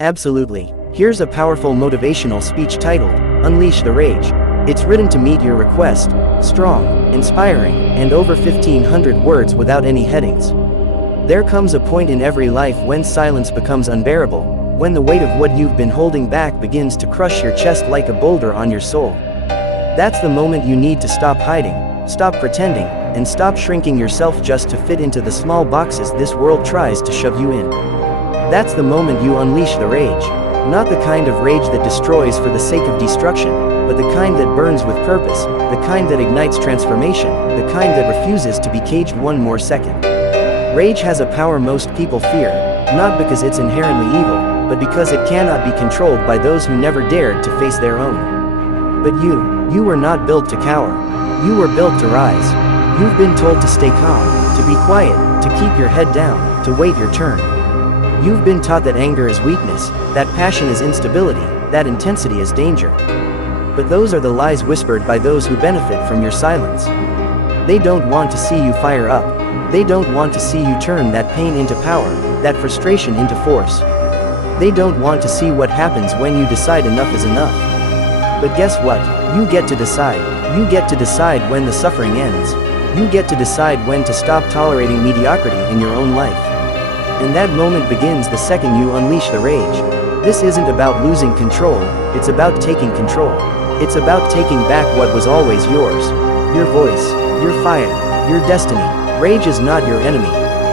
Absolutely. Here's a powerful motivational speech titled, Unleash the Rage. It's written to meet your request, strong, inspiring, and over 1,500 words without any headings. There comes a point in every life when silence becomes unbearable, when the weight of what you've been holding back begins to crush your chest like a boulder on your soul. That's the moment you need to stop hiding, stop pretending, and stop shrinking yourself just to fit into the small boxes this world tries to shove you in. That's the moment you unleash the rage. Not the kind of rage that destroys for the sake of destruction, but the kind that burns with purpose, the kind that ignites transformation, the kind that refuses to be caged one more second. Rage has a power most people fear, not because it's inherently evil, but because it cannot be controlled by those who never dared to face their own. But you were not built to cower. You were built to rise. You've been told to stay calm, to be quiet, to keep your head down, to wait your turn. You've been taught that anger is weakness, that passion is instability, that intensity is danger. But those are the lies whispered by those who benefit from your silence. They don't want to see you fire up. They don't want to see you turn that pain into power, that frustration into force. They don't want to see what happens when you decide enough is enough. But guess what? You get to decide. You get to decide when the suffering ends. You get to decide when to stop tolerating mediocrity in your own life. And that moment begins the second you unleash the rage. This isn't about losing control, it's about taking control. It's about taking back what was always yours. Your voice, your fire, your destiny. Rage is not your enemy.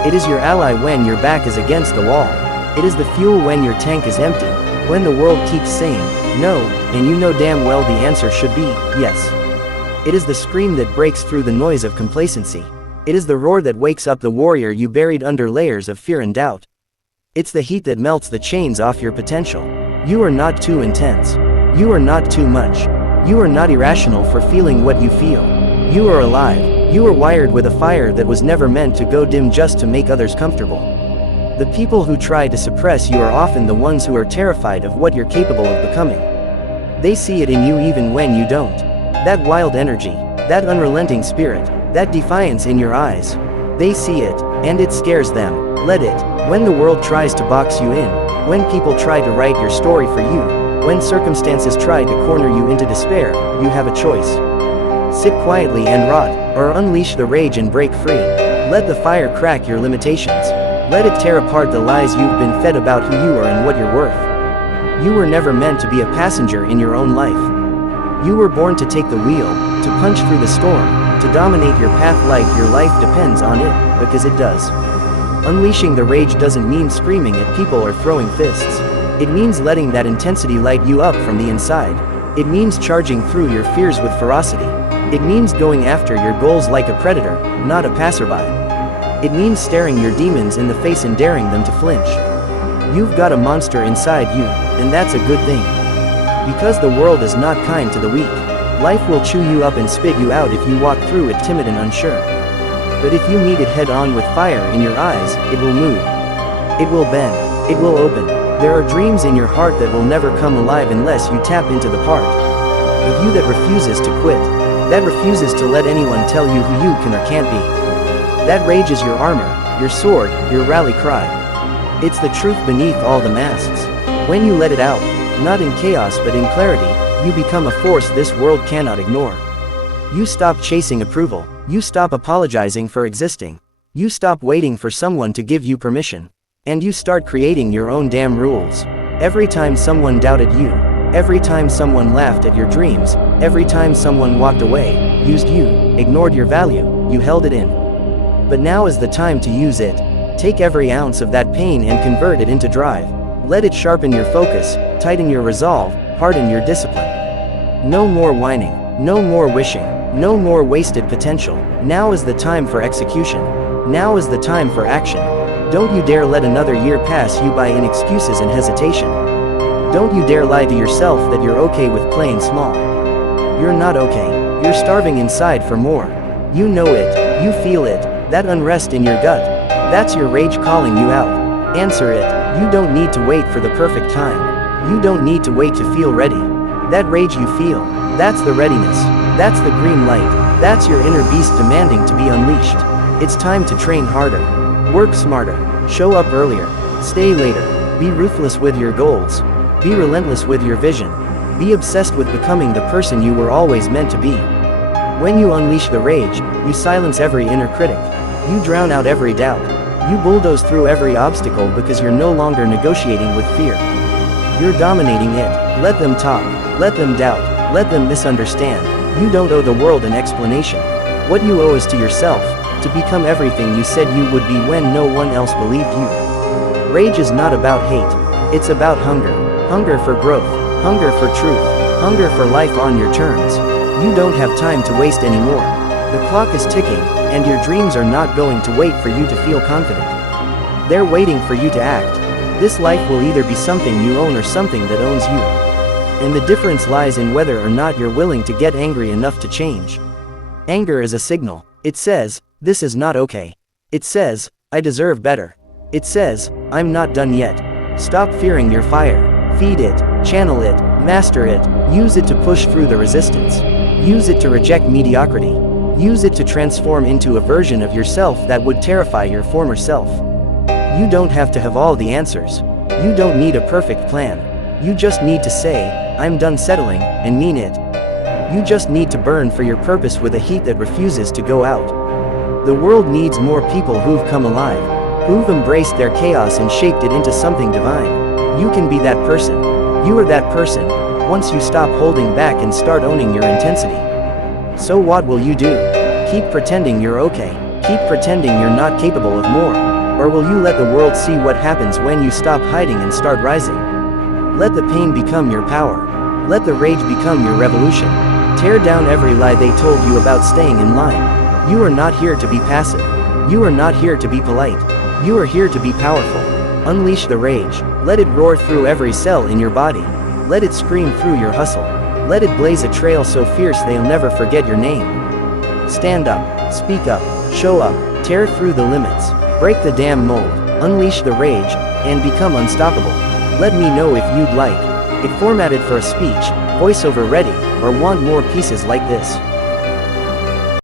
It is your ally when your back is against the wall. It is the fuel when your tank is empty, when the world keeps saying, no, and you know damn well the answer should be, yes. It is the scream that breaks through the noise of complacency. It is the roar that wakes up the warrior you buried under layers of fear and doubt. It's the heat that melts the chains off your potential. You are not too intense. You are not too much. You are not irrational for feeling what you feel. You are alive. You are wired with a fire that was never meant to go dim just to make others comfortable. The people who try to suppress you are often the ones who are terrified of what you're capable of becoming. They see it in you even when you don't. That wild energy, that unrelenting spirit, that defiance in your eyes. They see it, and it scares them. Let it. When the world tries to box you in, when people try to write your story for you, when circumstances try to corner you into despair, you have a choice. Sit quietly and rot, or unleash the rage and break free. Let the fire crack your limitations. Let it tear apart the lies you've been fed about who you are and what you're worth. You were never meant to be a passenger in your own life. You were born to take the wheel, to punch through the storm, to dominate your path like your life depends on it, because it does. Unleashing the rage doesn't mean screaming at people or throwing fists. It means letting that intensity light you up from the inside. It means charging through your fears with ferocity. It means going after your goals like a predator, not a passerby. It means staring your demons in the face and daring them to flinch. You've got a monster inside you, and that's a good thing. Because the world is not kind to the weak. Life will chew you up and spit you out if you walk through it timid and unsure. But if you meet it head on with fire in your eyes, it will move. It will bend. It will open. There are dreams in your heart that will never come alive unless you tap into the part of you that refuses to quit, that refuses to let anyone tell you who you can or can't be. That rage is your armor, your sword, your rally cry. It's the truth beneath all the masks. When you let it out, not in chaos but in clarity, you become a force this world cannot ignore. You stop chasing approval. You stop apologizing for existing. You stop waiting for someone to give you permission. And you start creating your own damn rules. Every time someone doubted you, every time someone laughed at your dreams, every time someone walked away, used you, ignored your value, you held it in. But now is the time to use it. Take every ounce of that pain and convert it into drive. Let it sharpen your focus, tighten your resolve, harden your discipline. No more whining, no more wishing, no more wasted potential. Now is the time for execution. Now is the time for action. Don't you dare let another year pass you by in excuses and hesitation. Don't you dare lie to yourself that you're okay with playing small. You're not okay. You're starving inside for more. You know it. You feel it. That unrest in your gut. That's your rage calling you out. Answer it. You don't need to wait for the perfect time. You don't need to wait to feel ready. That rage you feel, that's the readiness. That's the green light. That's your inner beast demanding to be unleashed. It's time to train harder. Work smarter. Show up earlier. Stay later. Be ruthless with your goals. Be relentless with your vision. Be obsessed with becoming the person you were always meant to be. When you unleash the rage, you silence every inner critic. You drown out every doubt. You bulldoze through every obstacle because you're no longer negotiating with fear. You're dominating it. Let them talk. Let them doubt. Let them misunderstand. You don't owe the world an explanation. What you owe is to yourself, to become everything you said you would be when no one else believed you. Rage is not about hate. It's about hunger. Hunger for growth. Hunger for truth. Hunger for life on your terms. You don't have time to waste anymore. The clock is ticking, and your dreams are not going to wait for you to feel confident. They're waiting for you to act. This life will either be something you own or something that owns you. And the difference lies in whether or not you're willing to get angry enough to change. Anger is a signal. It says, this is not okay. It says, I deserve better. It says, I'm not done yet. Stop fearing your fire. Feed it, channel it, master it, use it to push through the resistance. Use it to reject mediocrity. Use it to transform into a version of yourself that would terrify your former self. You don't have to have all the answers. You don't need a perfect plan. You just need to say, I'm done settling, and mean it. You just need to burn for your purpose with a heat that refuses to go out. The world needs more people who've come alive, who've embraced their chaos and shaped it into something divine. You can be that person. You are that person, once you stop holding back and start owning your intensity. So what will you do? Keep pretending you're okay. Keep pretending you're not capable of more. Or will you let the world see what happens when you stop hiding and start rising? Let the pain become your power. Let the rage become your revolution. Tear down every lie they told you about staying in line. You are not here to be passive. You are not here to be polite. You are here to be powerful. Unleash the rage. Let it roar through every cell in your body. Let it scream through your hustle. Let it blaze a trail so fierce they'll never forget your name. Stand up, speak up, show up, tear through the limits, break the damn mold, unleash the rage, and become unstoppable. Let me know if you'd like it formatted for a speech, voiceover ready, or want more pieces like this.